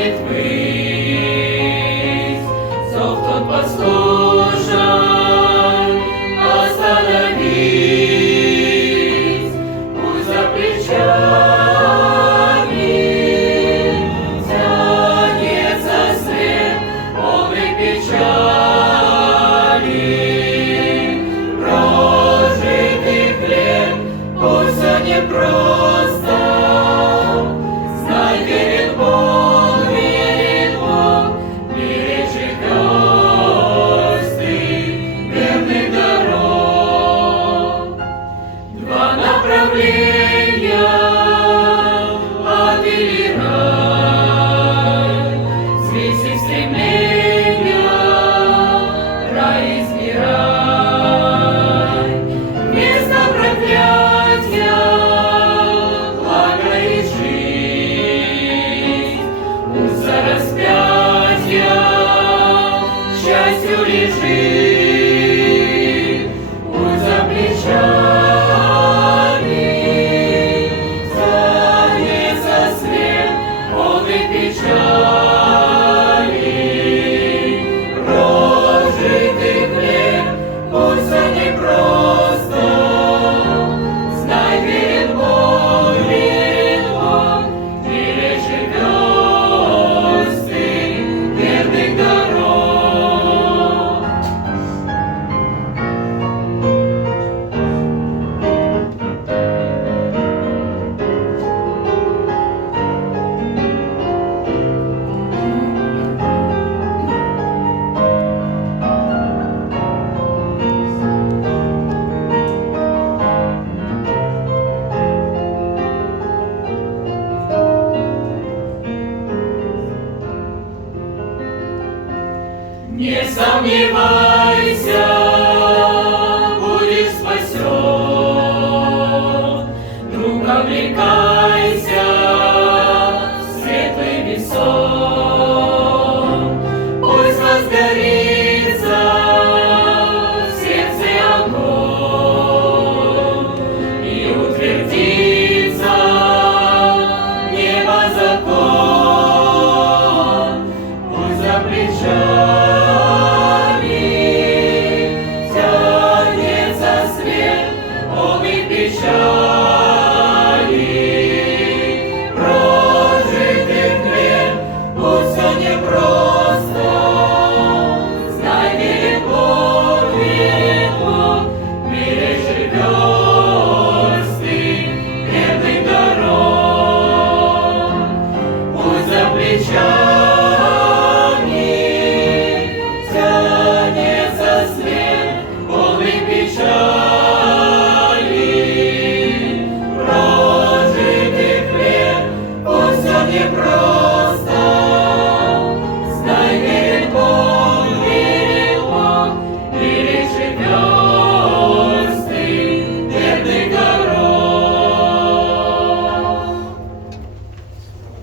станет ввысь, зов тот послушай, остановись, пусть за плечами тянется свет полной печали. Прожитых лет, пусть он не просто, знай, верен Бог, бережет гости верных дорог. Два направления отвели рай, взвесив стремления, рай избирай. Вместо проклятия благо и жизнь, пусть за распятия к счастью лежит, пусть за плечами тянется свет полный печали. Прожитых лет, пусть он не просто, знай, верен Бог, бережет гости верных дорог. Не сомневайся, будешь спасен, друг, облекайся в светлый весон. Пусть возгорится в сердце огонь и утвердится небо закон. Пусть за плечами тянется свет полный печали. Прожитых лет, пусть он не просто, знай, верен Бог, бережет гости верных дорог. Пусть за плечами